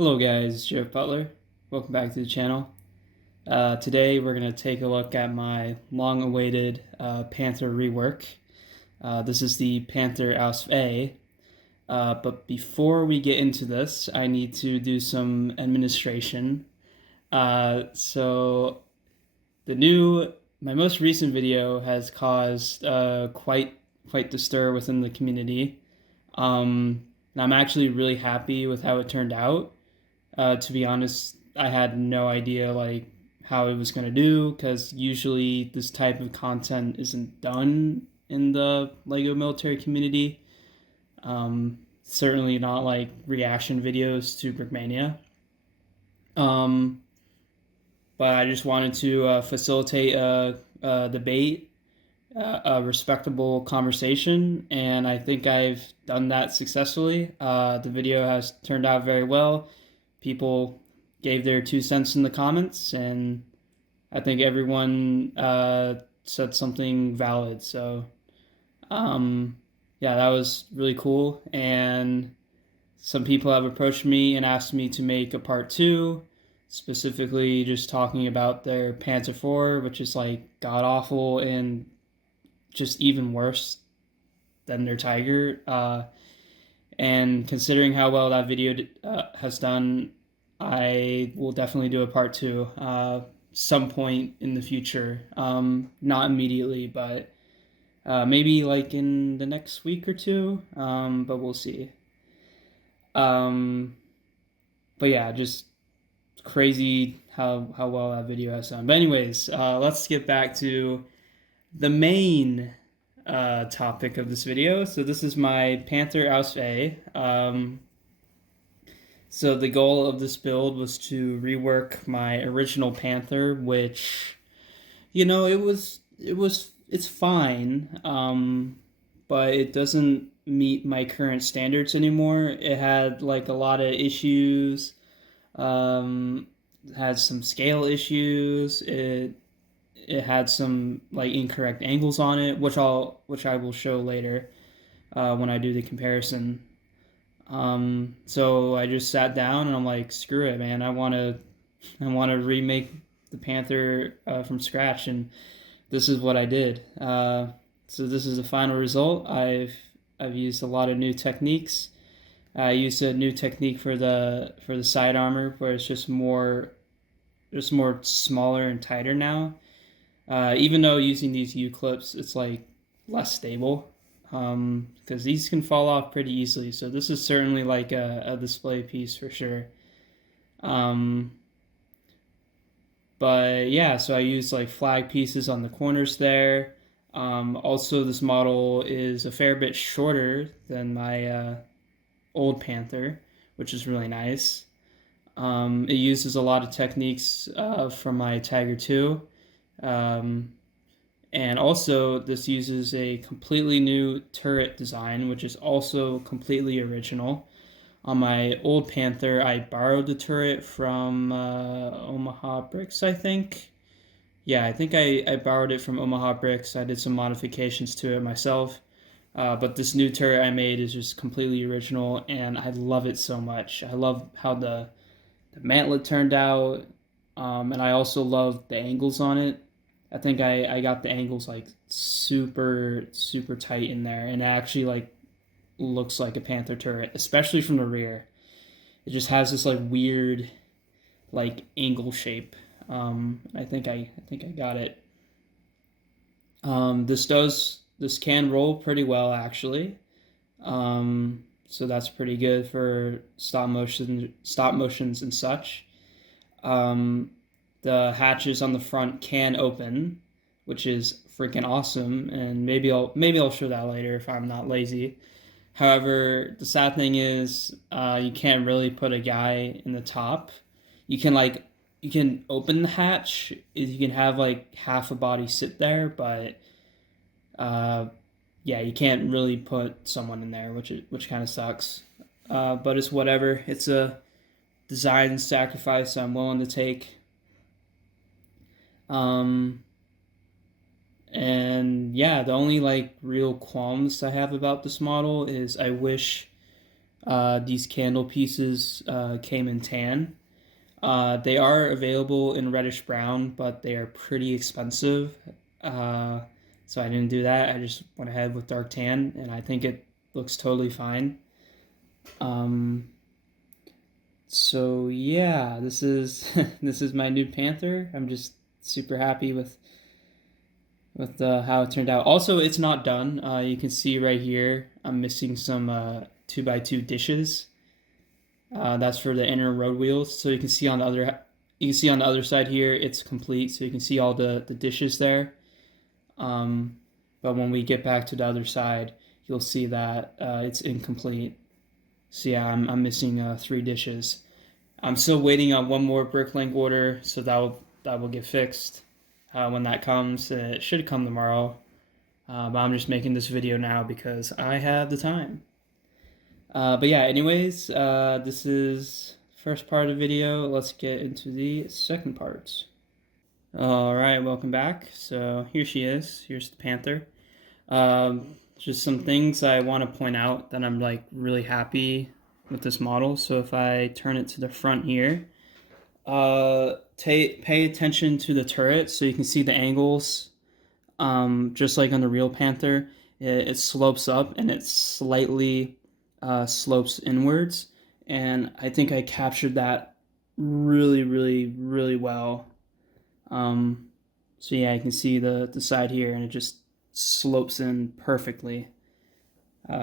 Hello guys, it's Jeff Butler. Welcome back to the channel. Today we're going to take a look at my long-awaited Panther rework. This is the Panther Ausf. But before we get into this, I need to do some administration. So my most recent video has caused quite the stir within the community. And I'm actually really happy with how it turned out. To be honest, I had no idea how it was going to do, because usually this type of content isn't done in the LEGO military community. Certainly not like reaction videos to Brickmania. But I just wanted to facilitate a debate, a respectable conversation, and I think I've done that successfully. The video has turned out very well. People gave their 2 cents in the comments, and I think everyone said something valid. So, yeah, that was really cool. And some people have approached me and asked me to make a part 2, specifically just talking about their Panther 4, which is like god awful and just even worse than their Tiger. And considering how well that video has done, I will definitely do a part 2 some point in the future. Not immediately, but maybe like in the next week or two, but we'll see. But yeah, just crazy how well that video has done. But anyways, let's get back to the main topic of this video. So this is my Panther Ausf. So the goal of this build was to rework my original Panther, which, it's fine, but it doesn't meet my current standards anymore. It had like a lot of issues, had some scale issues. It had some like incorrect angles on it, which I will show later when I do the comparison. So I just sat down and I'm like, screw it, man. I want to remake the Panther from scratch, and this is what I did. So this is the final result. I've used a lot of new techniques. I used a new technique for the side armor, where it's just more smaller and tighter now. Even though using these U-clips, it's like less stable, because these can fall off pretty easily. So this is certainly like a display piece for sure. But yeah, so I used like flag pieces on the corners there. Also, this model is a fair bit shorter than my old Panther, which is really nice. It uses a lot of techniques from my Tiger 2. And also, this uses a completely new turret design, which is also completely original. On my old Panther, I borrowed the turret from Omaha Bricks, I think. Yeah, I think I borrowed it from Omaha Bricks. I did some modifications to it myself. But this new turret I made is just completely original, and I love it so much. I love how the mantlet turned out, and I also love the angles on it. I think I got the angles like super tight in there, and it actually like looks like a Panther turret, especially from the rear. It just has this like weird like angle shape. I think I got it. This can roll pretty well actually. So that's pretty good for stop motions and such. The hatches on the front can open, which is freaking awesome, and maybe I'll show that later if I'm not lazy. However, the sad thing is you can't really put a guy in the top. You can open the hatch. You can have like half a body sit there, but yeah, you can't really put someone in there, which kind of sucks. But it's whatever. It's a design sacrifice I'm willing to take. And yeah, the only like real qualms I have about this model is I wish These candle pieces came in tan. They are available in reddish brown, but they are pretty expensive. Uh, so I didn't do that. I just went ahead with dark tan, and I think it looks totally fine. Um, so yeah, this is this is my new Panther. I'm just super happy with how it turned out. Also, it's not done. You can see right here, I'm missing some 2x2 dishes. That's for the inner road wheels. So you can see on the other side here, it's complete. So you can see all the dishes there. But when we get back to the other side, you'll see that it's incomplete. So yeah, I'm missing 3 dishes. I'm still waiting on one more bricklink order, so that will get fixed when that comes. It should come tomorrow. But I'm just making this video now because I have the time. But yeah, anyways, this is first part of the video. Let's get into the second part. All right, welcome back. So here she is. Here's the Panther. Just some things I want to point out that I'm like really happy with this model. So if I turn it to the front here, pay attention to the turret so you can see the angles. Just like on the real Panther, it slopes up and it slightly slopes inwards, and I think I captured that really, really, really well. So yeah, I can see the side here, and it just slopes in perfectly.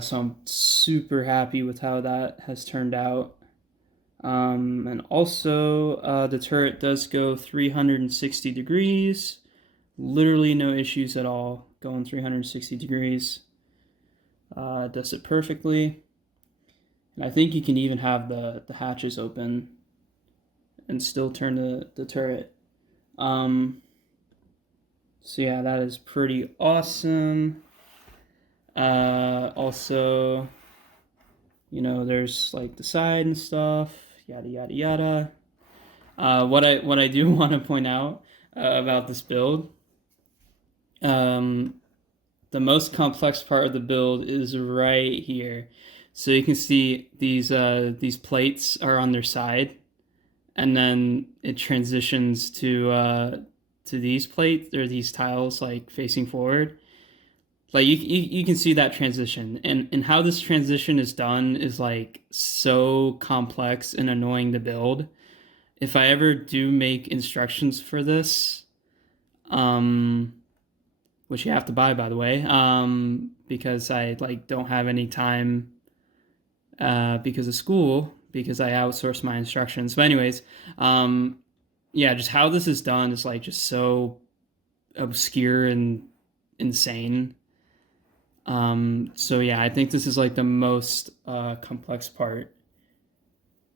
So I'm super happy with how that has turned out. And also, the turret does go 360 degrees. Literally no issues at all going 360 degrees. It does it perfectly. And I think you can even have the hatches open and still turn the turret. So yeah, that is pretty awesome. Also, there's like the side and stuff, yada yada yada. What I do want to point out about this build, the most complex part of the build is right here. So you can see these plates are on their side, and then it transitions to these plates or these tiles like facing forward. Like you can see that transition, and how this transition is done is like so complex and annoying to build. If I ever do make instructions for this, which you have to buy by the way, because I like don't have any time because of school, because I outsource my instructions. But anyways, yeah, just how this is done is like just so obscure and insane. So yeah, I think this is like the most complex part.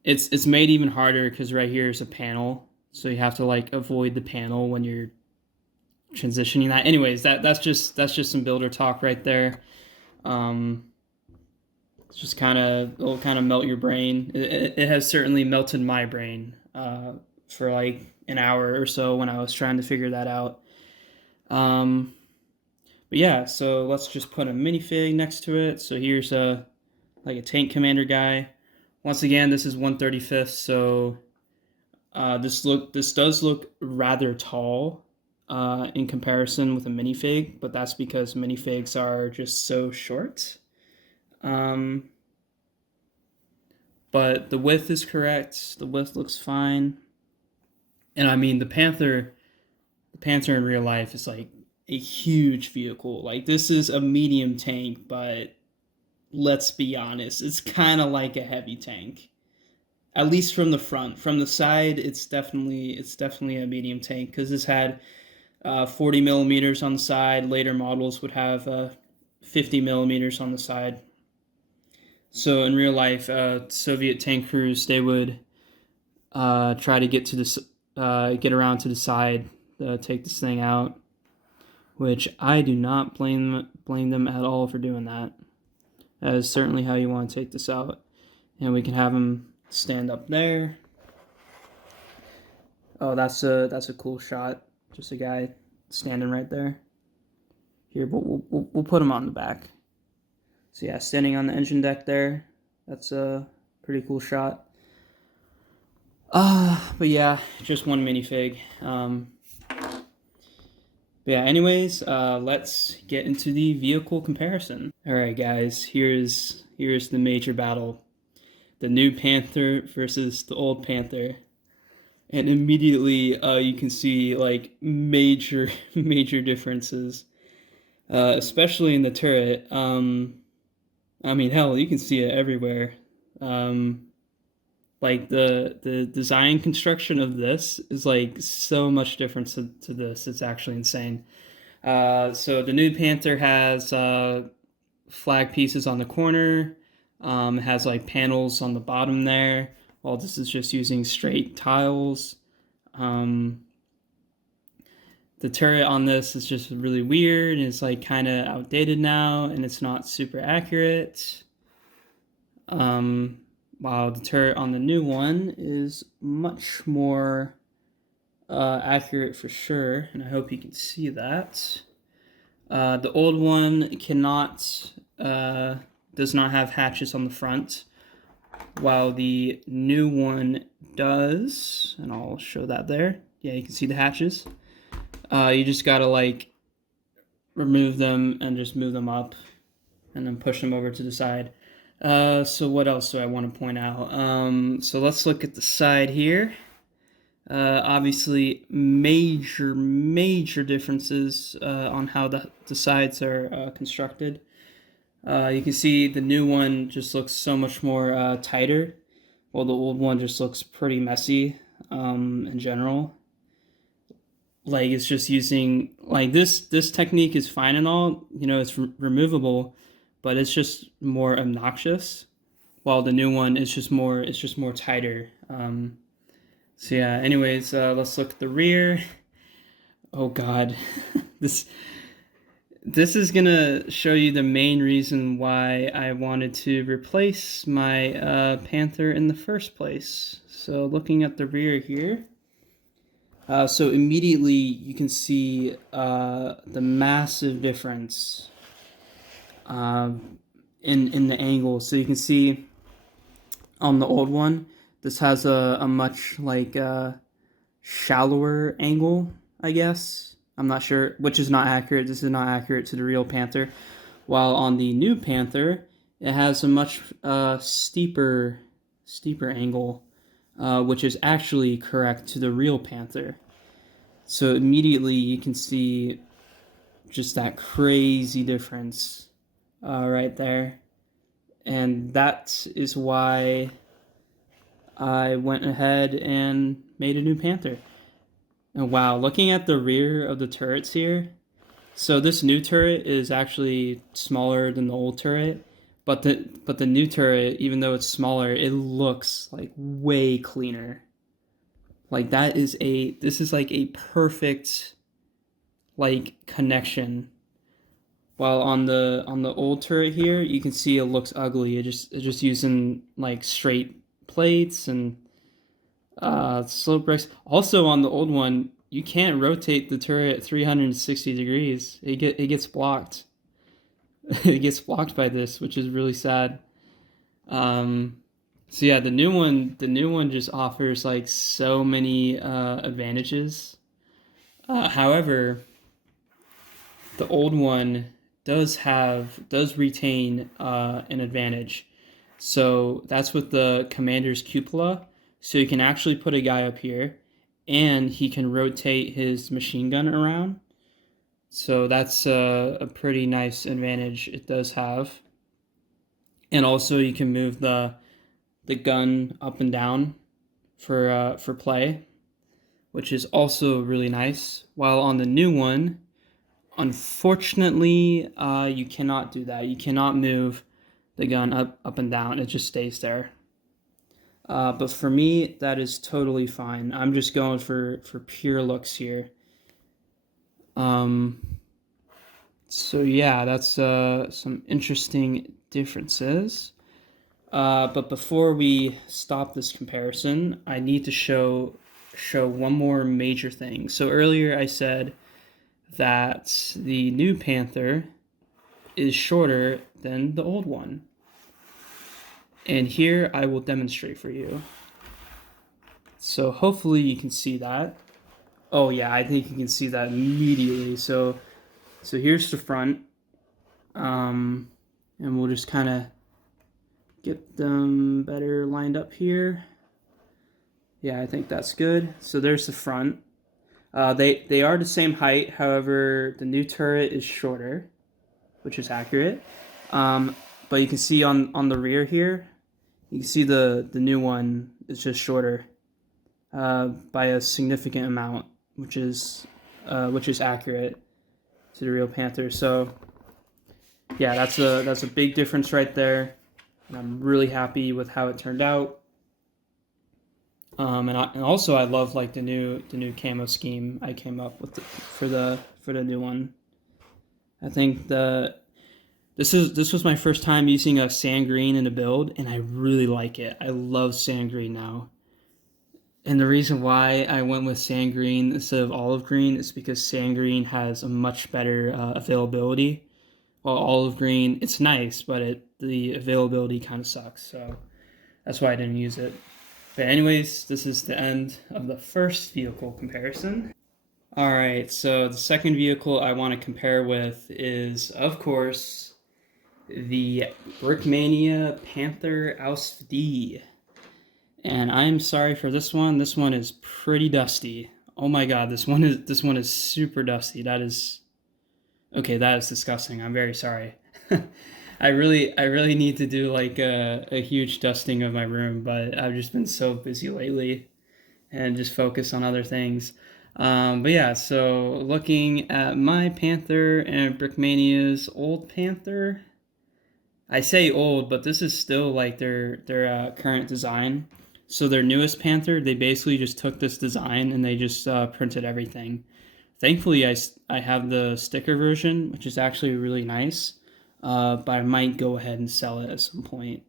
It's made even harder because right here is a panel, so you have to like avoid the panel when you're transitioning that. Anyways, that's just some builder talk right there. It's just it'll kind of melt your brain. It has certainly melted my brain for like an hour or so when I was trying to figure that out. But yeah, so let's just put a minifig next to it. So here's like a tank commander guy. Once again, this is 1/35, so this does look rather tall in comparison with a minifig, but that's because minifigs are just so short. But the width is correct. The width looks fine. And I mean, the Panther in real life is like a huge vehicle. Like this is a medium tank, but let's be honest, it's kind of like a heavy tank. At least from the front. From the side, it's definitely a medium tank because this had 40 millimeters on the side. Later models would have 50 millimeters on the side. So in real life, Soviet tank crews, they would try to get around to the side, take this thing out, which I do not blame them at all for doing that. That is certainly how you want to take this out. And we can have them stand up there. Oh, that's a cool shot. Just a guy standing right there. Here, but we'll put him on the back. So yeah, standing on the engine deck there. That's a pretty cool shot. But yeah, just one minifig. But yeah, anyways, let's get into the vehicle comparison. All right, guys, here's the major battle: the new Panther versus the old Panther. And immediately, you can see like major differences, especially in the turret. I mean, hell, you can see it everywhere. Like the design construction of this is like so much different to this. It's actually insane. So the new Panther has flag pieces on the corner. Has like panels on the bottom there. While this is just using straight tiles. The turret on this is just really weird, and it's like kind of outdated now, and it's not super accurate. While the turret on the new one is much more accurate for sure, and I hope you can see that. The old one does not have hatches on the front, while the new one does, and I'll show that there. Yeah, you can see the hatches. You just gotta like remove them and just move them up and then push them over to the side. So what else do I want to point out? So let's look at the side here. Obviously, major differences on how the sides are constructed. You can see the new one just looks so much more tighter, while the old one just looks pretty messy in general. Like it's just using like this technique is fine and all, you know, it's removable, but it's just more obnoxious, while the new one is just more tighter. So yeah, anyways, let's look at the rear. Oh god. this is gonna show you the main reason why I wanted to replace my Panther in the first place. So looking at the rear here, so immediately you can see the massive difference in the angle. So you can see on the old one, this has a much like shallower angle, I guess. I'm not sure, which is not accurate. This is not accurate to the real Panther. While on the new Panther, it has a much steeper angle, which is actually correct to the real Panther. So immediately you can see just that crazy difference right there. And that is why I went ahead and made a new Panther. And wow, looking at the rear of the turrets here, so this new turret is actually smaller than the old turret, but the new turret, even though it's smaller, it looks like way cleaner. Like this is like a perfect like connection. While on the old turret here, you can see it looks ugly. It's just using like straight plates and slope bricks. Also on the old one, you can't rotate the turret 360 degrees. It gets blocked. It gets blocked by this, which is really sad. So yeah, the new one just offers like so many advantages. However, the old one does retain an advantage. So that's with the commander's cupola. So you can actually put a guy up here, and he can rotate his machine gun around. So that's a pretty nice advantage it does have. And also you can move the gun up and down for play, which is also really nice. While on the new one, unfortunately, you cannot do that. You cannot move the gun up and down. It just stays there. But for me, that is totally fine. I'm just going for pure looks here. So yeah, that's some interesting differences. But before we stop this comparison, I need to show one more major thing. So earlier I said that the new Panther is shorter than the old one. And here I will demonstrate for you. So hopefully you can see that. Oh yeah, I think you can see that immediately. So here's the front. And we'll just kind of get them better lined up here. Yeah, I think that's good. So there's the front. They are the same height, however, the new turret is shorter, which is accurate. But you can see on the rear here, you can see the new one is just shorter by a significant amount, which is accurate to the real Panther. So yeah, that's a big difference right there, and I'm really happy with how it turned out. And also I love like the new camo scheme I came up with for the new one. I think this was my first time using a sand green in a build, and I really like it. I love sand green now. And the reason why I went with sand green instead of olive green is because sand green has a much better availability. While olive green, it's nice, but the availability kind of sucks. So that's why I didn't use it. But anyways, this is the end of the first vehicle comparison. Alright, so the second vehicle I want to compare with is, of course, the Brickmania Panther Ausf. And I am sorry for this one. This one is pretty dusty. Oh my god, this one is super dusty. That is disgusting. I'm very sorry. I really need to do like a huge dusting of my room, but I've just been so busy lately and just focus on other things. But yeah, so looking at my Panther and Brickmania's old Panther, I say old, but this is still like their current design. So their newest Panther, they basically just took this design and they just printed everything. Thankfully, I have the sticker version, which is actually really nice, but I might go ahead and sell it at some point.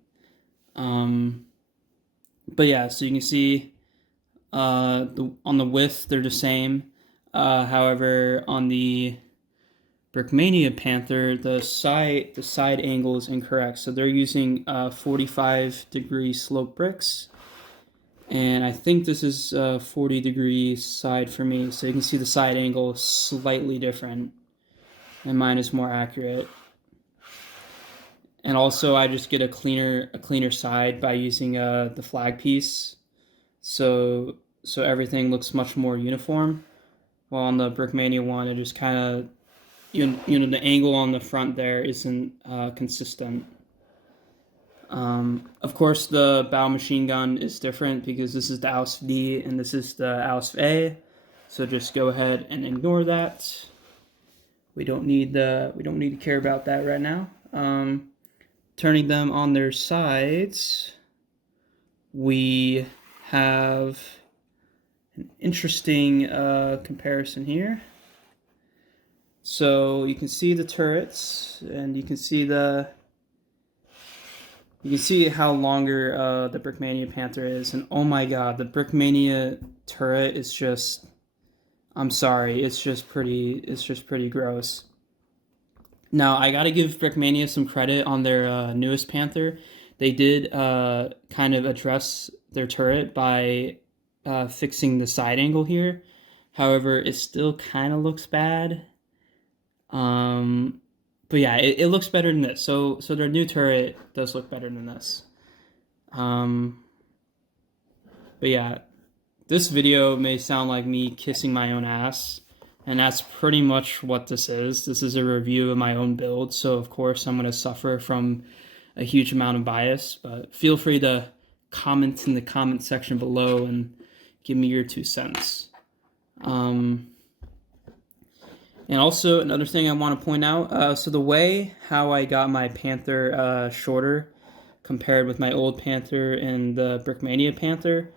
But yeah, so you can see on the width, they're the same. However, on the Brickmania Panther, the side angle is incorrect. So they're using 45-degree slope bricks. And I think this is a 40-degree side for me. So you can see the side angle is slightly different. And mine is more accurate. And also I just get a cleaner side by using the flag piece. So everything looks much more uniform. While on the Brickmania one, it just kind of, you know, the angle on the front there isn't consistent. Of course, the bow machine gun is different because this is the Ausf and this is the Ausf. So just go ahead and ignore that. We don't need to care about that right now. Turning them on their sides, we have an interesting comparison here. So you can see the turrets, and you can see how longer the Brickmania Panther is, and oh my god, the Brickmania turret is just, I'm sorry, it's just pretty gross. Now, I gotta give Brickmania some credit on their newest Panther. They did kind of address their turret by fixing the side angle here. However, it still kind of looks bad. But yeah, it looks better than this. So their new turret does look better than this. But yeah, this video may sound like me kissing my own ass, and that's pretty much what this is. This is a review of my own build, so of course I'm going to suffer from a huge amount of bias, but feel free to comment in the comment section below and give me your 2 cents. And also, another thing I want to point out, so the way how I got my Panther shorter compared with my old Panther and the Brickmania Panther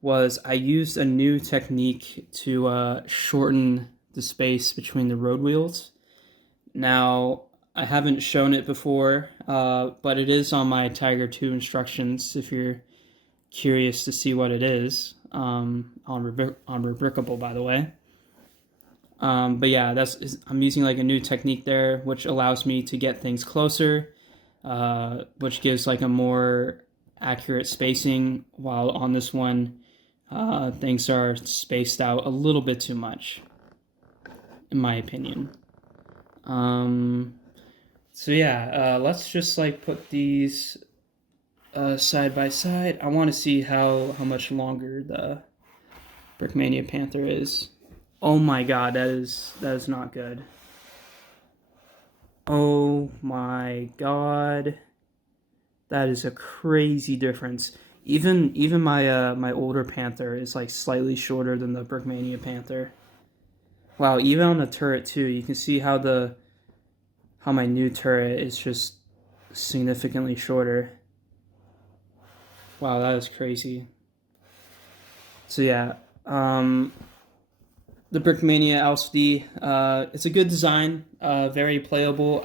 was I used a new technique to shorten the space between the road wheels. Now, I haven't shown it before, but it is on my Tiger 2 instructions if you're curious to see what it is, on Rebrickable, by the way. But yeah, I'm using like a new technique there, which allows me to get things closer, which gives like a more accurate spacing, while on this one, things are spaced out a little bit too much, in my opinion. So yeah, let's just like put these side by side. I want to see how much longer the Brickmania Panther is. Oh my god, that is not good. Oh my god, that is a crazy difference. Even my my older Panther is like slightly shorter than the Brickmania Panther. Wow, even on the turret too, you can see how my new turret is just significantly shorter. Wow, that is crazy. So yeah, the Brickmania Ausf, it's a good design, very playable.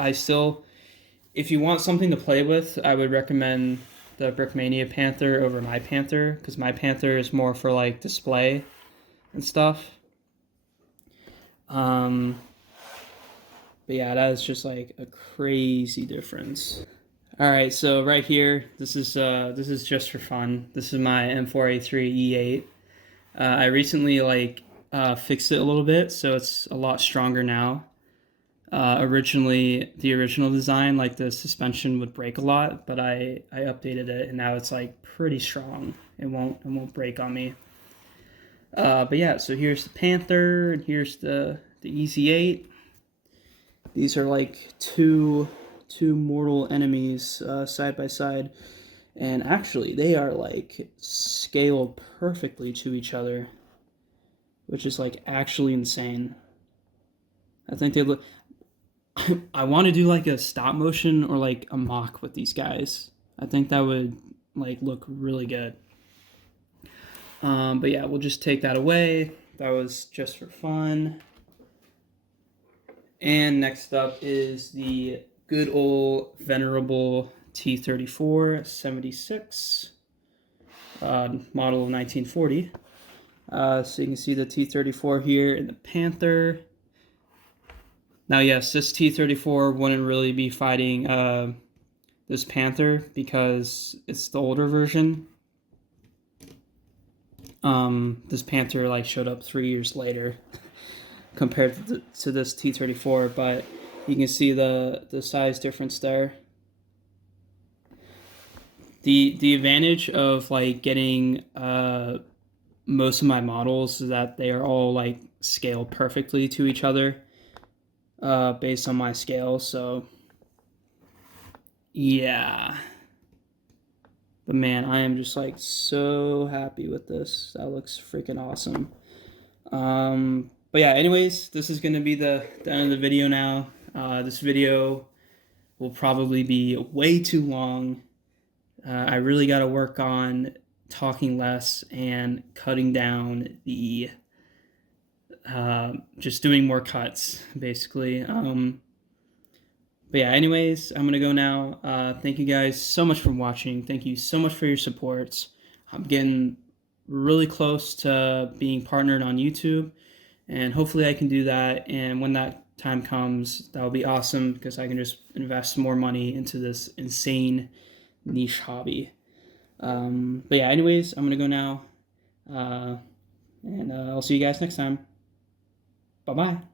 If you want something to play with, I would recommend the Brickmania Panther over my Panther, because my Panther is more for like display and stuff. But yeah, that is just like a crazy difference. All right, so right here, this is just for fun. This is my M4A3 E8. I recently fixed it a little bit, so it's a lot stronger now. Originally, the original design, like the suspension would break a lot, but I updated it, and now it's like pretty strong. It won't break on me. But yeah, so here's the Panther, and here's the EZ8. These are like two mortal enemies side by side, and actually they are like scaled perfectly to each other, which is like actually insane. I think they look. I want to do like a stop motion or like a mock with these guys. I think that would like look really good. But yeah, we'll just take that away. That was just for fun. And next up is the good old venerable T-34 76 model of 1940. So you can see the T-34 here in the Panther. Now, yes, this T-34 wouldn't really be fighting this Panther because it's the older version. This Panther like showed up 3 years later compared to this T-34, but you can see the size difference there. The advantage of like getting most of my models is that they are all like scaled perfectly to each other based on my scale. So yeah, but man, I am just like so happy with this. That looks freaking awesome. But yeah, anyways, this is gonna be the end of the video now. This video will probably be way too long. I really got to work on talking less and cutting down the just doing more cuts, basically. But yeah, anyways, I'm gonna go now. Thank you guys so much for watching. Thank you so much for your supports. I'm getting really close to being partnered on YouTube, and hopefully I can do that. And when that time comes, that will be awesome because I can just invest more money into this insane niche hobby. But yeah, anyways, I'm gonna go now, and I'll see you guys next time. Bye bye.